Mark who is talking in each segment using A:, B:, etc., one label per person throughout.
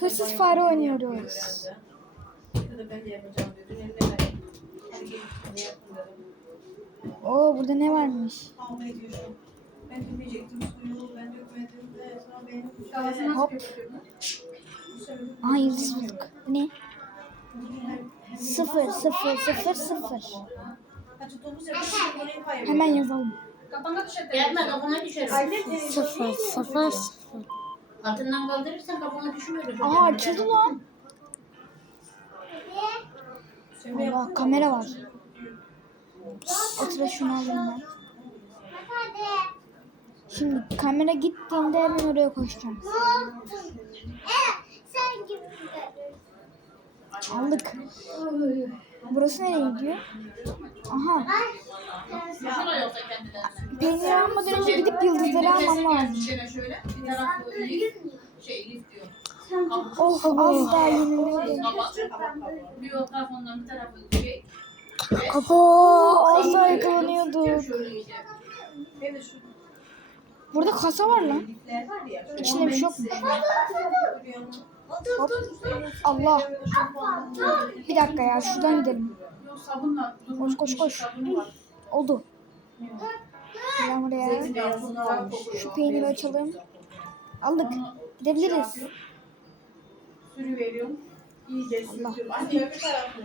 A: Hırsız fare oynuyoruz. Oo burada ne varmış? Hop. Aa yıldız bulduk. Bu Ne? Sıfır sıfır sıfır sıfır. Hemen yazalım.
B: Kafana düşer.
C: Yapma kafana düşer.
A: Sıfır sıfır sıfır.
C: Altından kaldırırsan kafana düşmüyor.
A: Aa açıldı lan.
D: Sen
A: Allah kamera var. Otur şunu alayım ben. Şimdi kamera gittiğinde hemen oraya koşacağım. Aldık. Burası nereye gidiyor? Aha.
B: Sakın o yoksa
A: Peynir almadan önce gidip yıldızları almam lazım.
B: Şöyle. Bir tarafı Elif. Şey Elif diyor.
A: Oh az daha.
B: Bir o tarafından bir tarafı şey.
A: Abo az daha yakalanıyorduk. Burada kasa var lan. İçinde bir şey.
D: Duruyor mu?
A: Hop. Allah. Bir dakika ya şuradan gidelim.
B: Yok sabunla.
A: Koş, koş, koş. Oldu. Gel buraya. Şu peyniri açalım. Aldık. Gidebiliriz.
B: Sürü veriyorum.
D: İyice. Anne.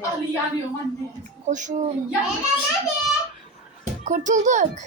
B: Ali yanıyorum anne.
A: Koşun. Kurtulduk.